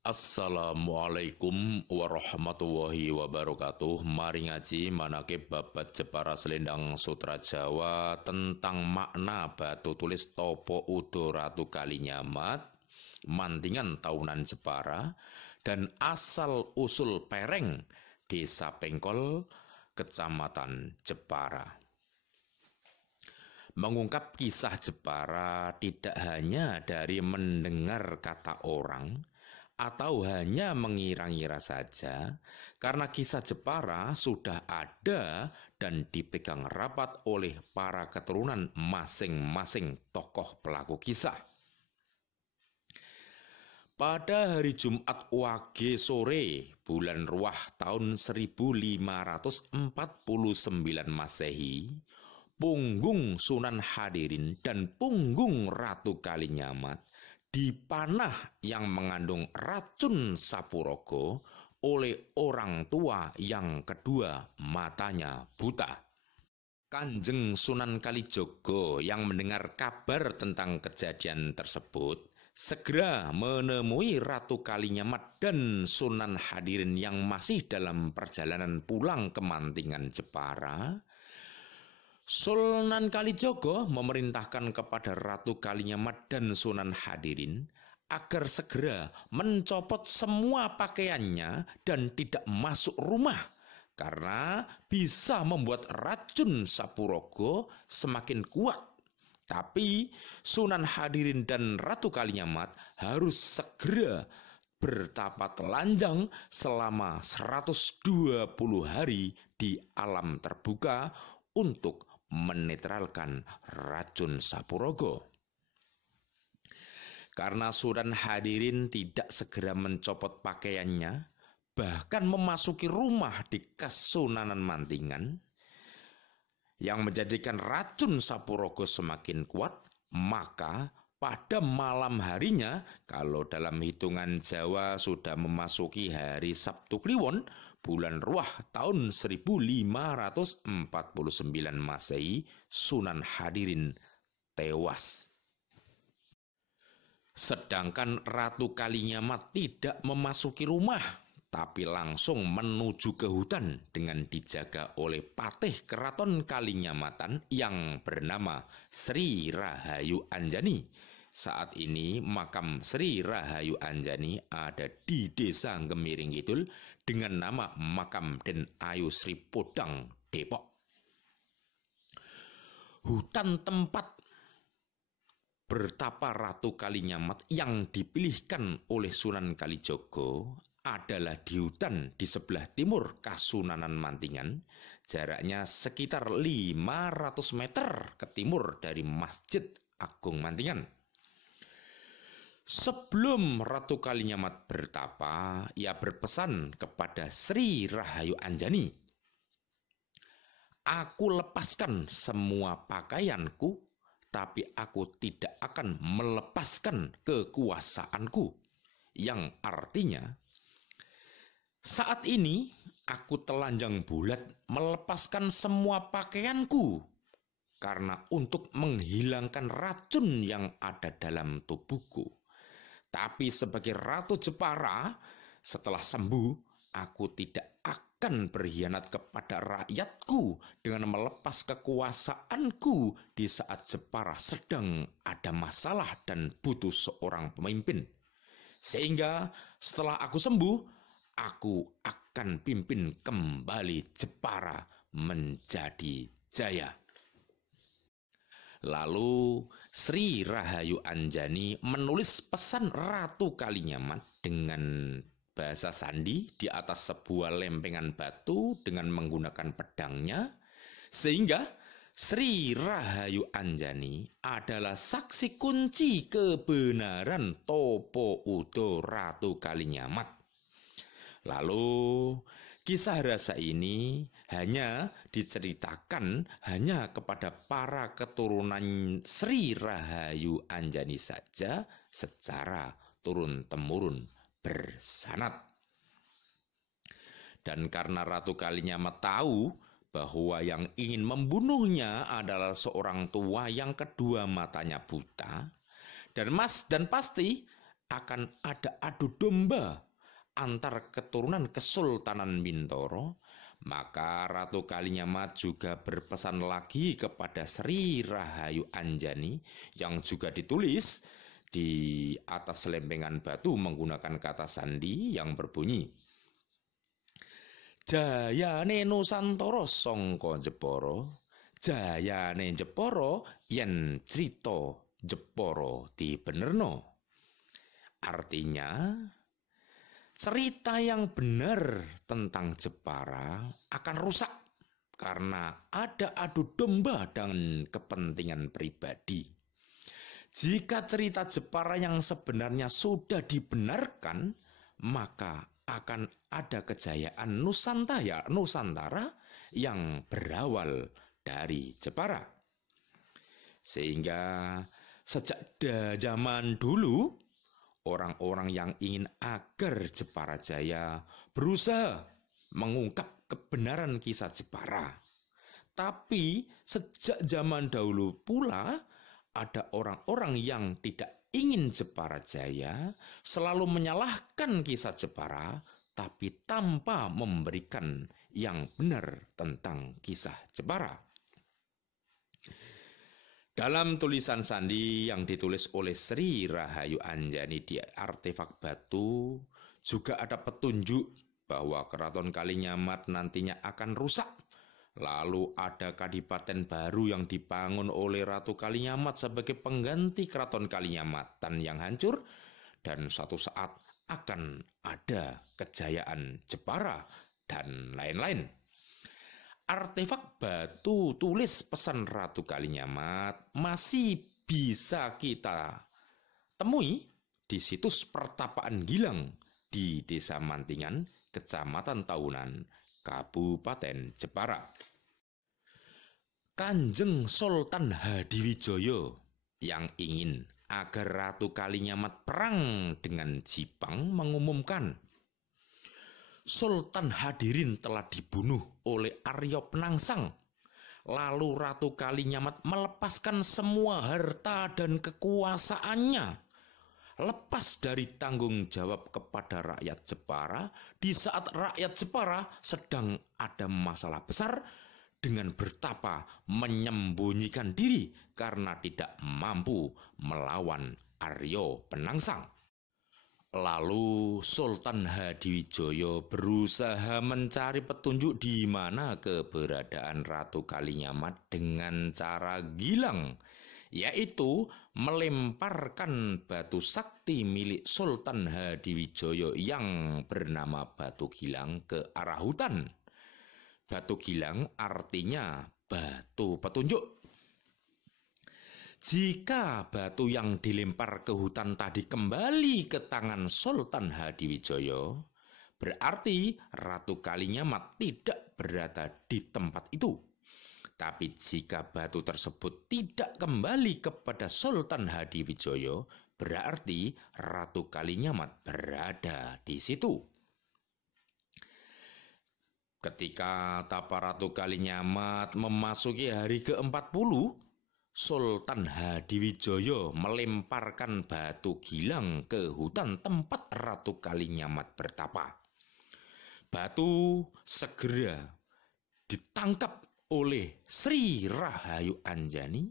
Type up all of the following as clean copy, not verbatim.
Assalamualaikum warahmatullahi wabarakatuh. Mari ngaji manakib babat Jepara Selendang Sutra Jawa tentang makna batu tulis Topo Udo Ratu Kalinyamat, mantingan tahunan Jepara, dan asal usul Pereng, Desa Pengkol, Kecamatan Jepara. Mengungkap kisah Jepara tidak hanya dari mendengar kata orang atau hanya mengira-ngira saja, karena kisah Jepara sudah ada dan dipegang rapat oleh para keturunan masing-masing tokoh pelaku kisah. Pada hari Jumat Wage sore bulan Ruah tahun 1549 Masehi, punggung Sunan Hadirin dan punggung Ratu Kalinyamat dipanah yang mengandung racun Saporogo oleh orang tua yang kedua matanya buta. Kanjeng Sunan Kalijogo yang mendengar kabar tentang kejadian tersebut segera menemui Ratu Kalinyamat dan Sunan Hadirin yang masih dalam perjalanan pulang ke Mantingan Jepara. Sunan Kalijogo memerintahkan kepada Ratu Kalinyamat dan Sunan Hadirin agar segera mencopot semua pakaiannya dan tidak masuk rumah, karena bisa membuat racun Saporogo semakin kuat. Tapi Sunan Hadirin dan Ratu Kalinyamat harus segera bertapa telanjang selama 120 hari di alam terbuka untuk menetralkan racun Saporogo. Karena Sunan Hadirin tidak segera mencopot pakaiannya, bahkan memasuki rumah di Kasunanan Mantingan, yang menjadikan racun Saporogo semakin kuat, maka pada malam harinya, kalau dalam hitungan Jawa sudah memasuki hari Sabtu Kliwon, bulan Ruah tahun 1549 Masehi, Sunan Hadirin tewas. Sedangkan Ratu Kalinyamat tidak memasuki rumah, tapi langsung menuju ke hutan dengan dijaga oleh patih Keraton Kalinyamatan yang bernama Sri Rahayu Anjani. Saat ini makam Sri Rahayu Anjani ada di Desa Gemiring Kidul dengan nama Makam Den Ayu Sri Podang, Depok. Hutan tempat bertapa Ratu Kalinyamat yang dipilihkan oleh Sunan Kalijogo adalah di hutan di sebelah timur Kasunanan Mantingan, jaraknya sekitar 500 meter ke timur dari Masjid Agung Mantingan. Sebelum Ratu Kalinyamat bertapa, ia berpesan kepada Sri Rahayu Anjani, "Aku lepaskan semua pakaianku, tapi aku tidak akan melepaskan kekuasaanku." Yang artinya, saat ini aku telanjang bulat melepaskan semua pakaianku, karena untuk menghilangkan racun yang ada dalam tubuhku. Tapi sebagai Ratu Jepara, setelah sembuh, aku tidak akan berkhianat kepada rakyatku dengan melepas kekuasaanku di saat Jepara sedang ada masalah dan butuh seorang pemimpin. Sehingga setelah aku sembuh, aku akan pimpin kembali Jepara menjadi jaya. Lalu Sri Rahayu Anjani menulis pesan Ratu Kalinyamat dengan bahasa sandi di atas sebuah lempengan batu dengan menggunakan pedangnya, sehingga Sri Rahayu Anjani adalah saksi kunci kebenaran Topo Udo Ratu Kalinyamat. Lalu kisah rasa ini hanya diceritakan hanya kepada para keturunan Sri Rahayu Anjani saja secara turun-temurun bersanad. Dan karena Ratu Kalinyamat tahu bahwa yang ingin membunuhnya adalah seorang tua yang kedua matanya buta, dan pasti akan ada adu domba antar keturunan Kesultanan Bintoro, maka Ratu Kalinyamat juga berpesan lagi kepada Sri Rahayu Anjani yang juga ditulis di atas lempengan batu menggunakan kata sandi yang berbunyi, Jayane Nusantara sangka Jepara, jayane Jepara yen crita Jepara dibenerno. Artinya, cerita yang benar tentang Jepara akan rusak karena ada adu domba dan kepentingan pribadi. Jika cerita Jepara yang sebenarnya sudah dibenarkan, maka akan ada kejayaan Nusantara yang berawal dari Jepara. Sehingga sejak zaman dulu, orang-orang yang ingin agar Jepara jaya berusaha mengungkap kebenaran kisah Jepara. Tapi sejak zaman dahulu pula, ada orang-orang yang tidak ingin Jepara jaya, selalu menyalahkan kisah Jepara, tapi tanpa memberikan yang benar tentang kisah Jepara. Dalam tulisan sandi yang ditulis oleh Sri Rahayu Anjani di artefak batu, juga ada petunjuk bahwa Keraton Kalinyamat nantinya akan rusak. Lalu ada kadipaten baru yang dibangun oleh Ratu Kalinyamat sebagai pengganti Keraton Kalinyamatan yang hancur, dan suatu saat akan ada kejayaan Jepara dan lain-lain. Artefak batu tulis pesan Ratu Kalinyamat masih bisa kita temui di situs Pertapaan Gilang di Desa Mantingan, Kecamatan Taunan, Kabupaten Jepara. Kanjeng Sultan Hadiwijaya yang ingin agar Ratu Kalinyamat perang dengan Jipang mengumumkan, Sultan Hadirin telah dibunuh oleh Arya Penangsang. Lalu Ratu Kalinyamat melepaskan semua harta dan kekuasaannya, lepas dari tanggung jawab kepada rakyat Jepara di saat rakyat Jepara sedang ada masalah besar, dengan bertapa menyembunyikan diri karena tidak mampu melawan Arya Penangsang. Lalu Sultan Hadiwijaya berusaha mencari petunjuk di mana keberadaan Ratu Kalinyamat dengan cara gilang, yaitu melemparkan batu sakti milik Sultan Hadiwijaya yang bernama Batu Gilang ke arah hutan. Batu Gilang artinya batu petunjuk. Jika batu yang dilempar ke hutan tadi kembali ke tangan Sultan Hadiwijaya, berarti Ratu Kalinyamat tidak berada di tempat itu. Tapi jika batu tersebut tidak kembali kepada Sultan Hadiwijaya, berarti Ratu Kalinyamat berada di situ. Ketika tapa Ratu Kalinyamat memasuki hari ke-40, Sultan Hadiwijaya melemparkan batu gilang ke hutan tempat Ratu Kalinyamat bertapa. Batu segera ditangkap oleh Sri Rahayu Anjani,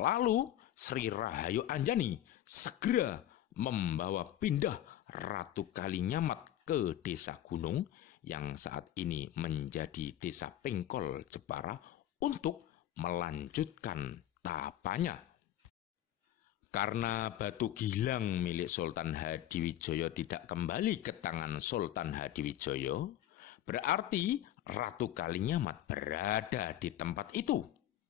lalu Sri Rahayu Anjani segera membawa pindah Ratu Kalinyamat ke Desa Gunung yang saat ini menjadi Desa Pengkol Jepara untuk melanjutkan tapanya. Karena batu gilang milik Sultan Hadiwijaya tidak kembali ke tangan Sultan Hadiwijaya, berarti Ratu Kalinyamat berada di tempat itu.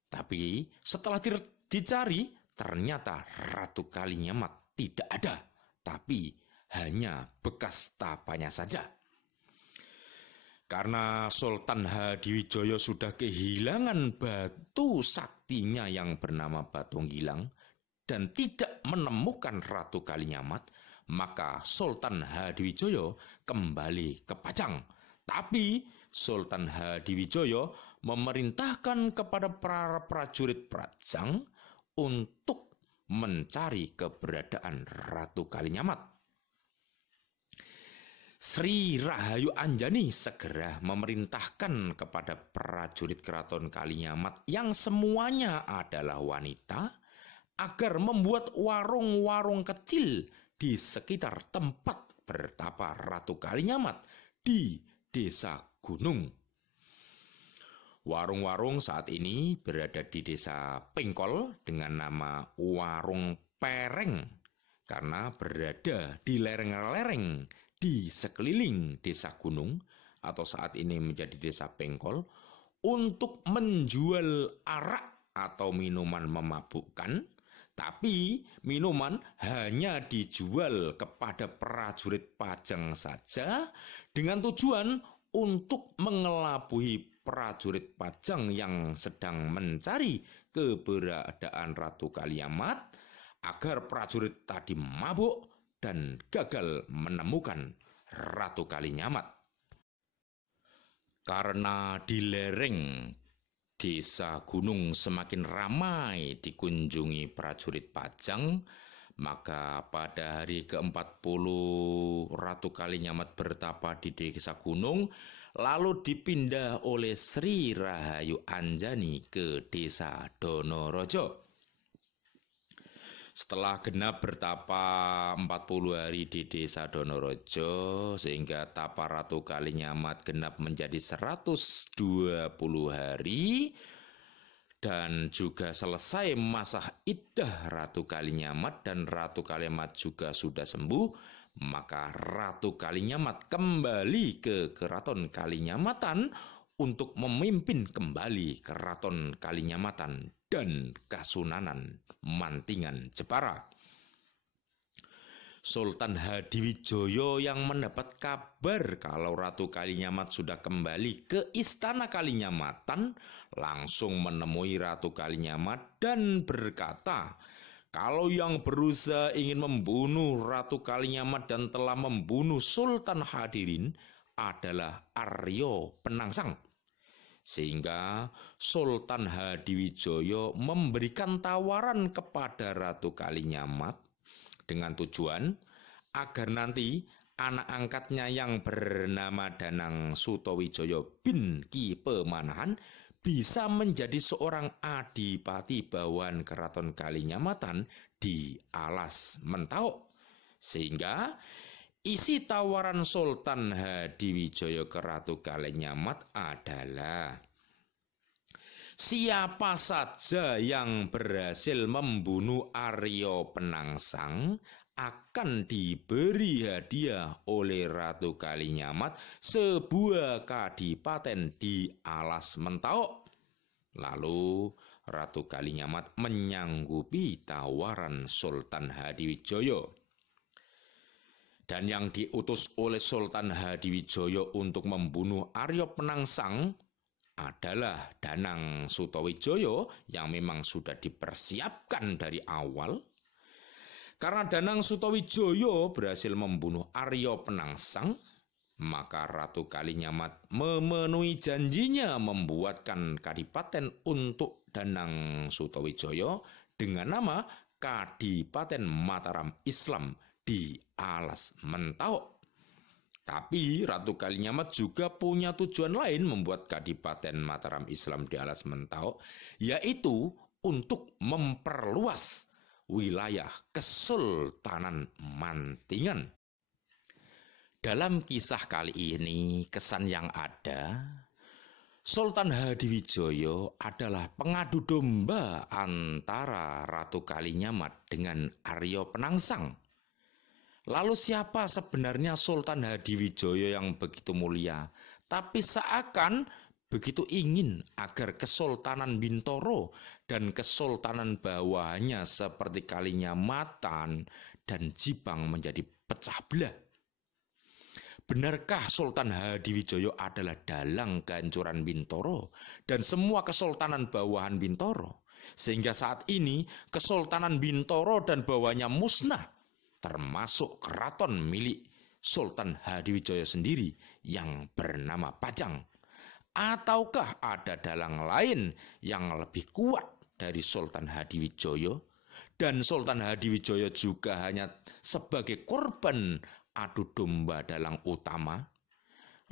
Tapi setelah dicari, ternyata Ratu Kalinyamat tidak ada, tapi hanya bekas tapanya saja. Karena Sultan Hadiwijaya sudah kehilangan batu saktinya yang bernama Batu Gilang dan tidak menemukan Ratu Kalinyamat, maka Sultan Hadiwijaya kembali ke Pajang. Tapi Sultan Hadiwijaya memerintahkan kepada para prajurit Pajang untuk mencari keberadaan Ratu Kalinyamat. Sri Rahayu Anjani segera memerintahkan kepada prajurit Keraton Kalinyamat yang semuanya adalah wanita agar membuat warung-warung kecil di sekitar tempat bertapa Ratu Kalinyamat di Desa Gunung. Warung-warung saat ini berada di Desa Pengkol dengan nama Warung Pereng karena berada di lereng-lereng di sekeliling Desa Gunung atau saat ini menjadi Desa Pengkol untuk menjual arak atau minuman memabukkan. Tapi minuman hanya dijual kepada prajurit pajang saja dengan tujuan untuk mengelabui prajurit pajang yang sedang mencari keberadaan Ratu Kalinyamat agar prajurit tadi mabuk dan gagal menemukan Ratu Kalinyamat. Karena di lereng Desa Gunung semakin ramai dikunjungi prajurit pajang, maka pada hari ke-40 Ratu Kalinyamat bertapa di Desa Gunung, lalu dipindah oleh Sri Rahayu Anjani ke Desa Donorojo. Setelah genap bertapa 40 hari di Desa Donorojo, sehingga tapa Ratu Kalinyamat genap menjadi 120 hari, dan juga selesai masa iddah Ratu Kalinyamat dan Ratu Kalinyamat juga sudah sembuh, maka Ratu Kalinyamat kembali ke Keraton Kalinyamatan untuk memimpin kembali Keraton Kalinyamatan dan Kasunanan Mantingan Jepara. Sultan Hadiwijaya yang mendapat kabar kalau Ratu Kalinyamat sudah kembali ke Istana Kalinyamatan langsung menemui Ratu Kalinyamat dan berkata kalau yang berusaha ingin membunuh Ratu Kalinyamat dan telah membunuh Sultan Hadirin adalah Aryo Penangsang. Sehingga Sultan Hadiwijaya memberikan tawaran kepada Ratu Kalinyamat dengan tujuan agar nanti anak angkatnya yang bernama Danang Sutawijaya bin Ki Pemanahan bisa menjadi seorang adipati bawahan Keraton Kalinyamatan di Alas Mentawai. Sehingga isi tawaran Sultan Hadiwijaya ke Ratu Kalinyamat adalah siapa saja yang berhasil membunuh Aryo Penangsang akan diberi hadiah oleh Ratu Kalinyamat sebuah kadipaten di Alas Mentawai. Lalu Ratu Kalinyamat menyanggupi tawaran Sultan Hadiwijaya. Dan yang diutus oleh Sultan Hadiwijaya untuk membunuh Aryo Penangsang adalah Danang Sutawijaya yang memang sudah dipersiapkan dari awal. Karena Danang Sutawijaya berhasil membunuh Aryo Penangsang, maka Ratu Kalinyamat memenuhi janjinya membuatkan kadipaten untuk Danang Sutawijaya dengan nama Kadipaten Mataram Islam di Alas Mentawai. Tapi Ratu Kalinyamat juga punya tujuan lain membuat Kadipaten Mataram Islam di Alas Mentawai, yaitu untuk memperluas wilayah Kesultanan Mantingan. Dalam kisah kali ini, kesan yang ada, Sultan Hadiwijaya adalah pengadu domba antara Ratu Kalinyamat dengan Aryo Penangsang. Lalu siapa sebenarnya Sultan Hadiwijaya yang begitu mulia, tapi seakan begitu ingin agar Kesultanan Bintoro dan Kesultanan bawahannya seperti Kalinyamatan dan Jipang menjadi pecah belah? Benarkah Sultan Hadiwijaya adalah dalang kehancuran Bintoro dan semua kesultanan bawahan Bintoro? Sehingga saat ini Kesultanan Bintoro dan bawahannya musnah, termasuk keraton milik Sultan Hadiwijaya sendiri yang bernama Pajang. Ataukah ada dalang lain yang lebih kuat dari Sultan Hadiwijaya? Dan Sultan Hadiwijaya juga hanya sebagai korban adu domba dalang utama?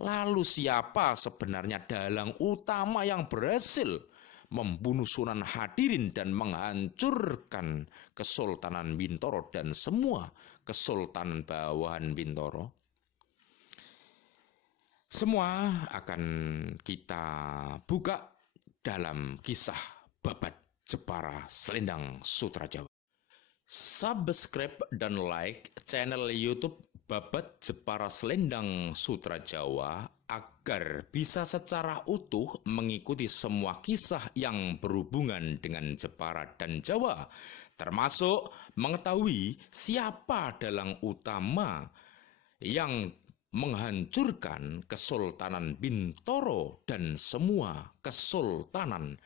Lalu siapa sebenarnya dalang utama yang berhasil membunuh Sunan Hadirin dan menghancurkan Kesultanan Bintoro dan semua kesultanan bawahan Bintoro? Semua akan kita buka dalam kisah Babat Jepara Selendang Sutra Jawa. Subscribe dan like channel YouTube Babat Jepara Selendang Sutra Jawa agar bisa secara utuh mengikuti semua kisah yang berhubungan dengan Jepara dan Jawa, termasuk mengetahui siapa dalang utama yang menghancurkan Kesultanan Bintoro dan semua kesultanan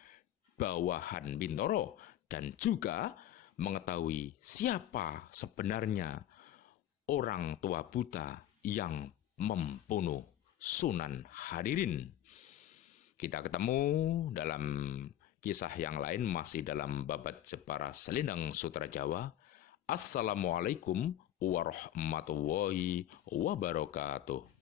bawahan Bintoro, dan juga mengetahui siapa sebenarnya orang tua buta yang membunuh Sunan Hadirin. Kita ketemu dalam kisah yang lain masih dalam Babat Jepara Selendang Sutra Jawa. Assalamualaikum warahmatullahi wabarakatuh.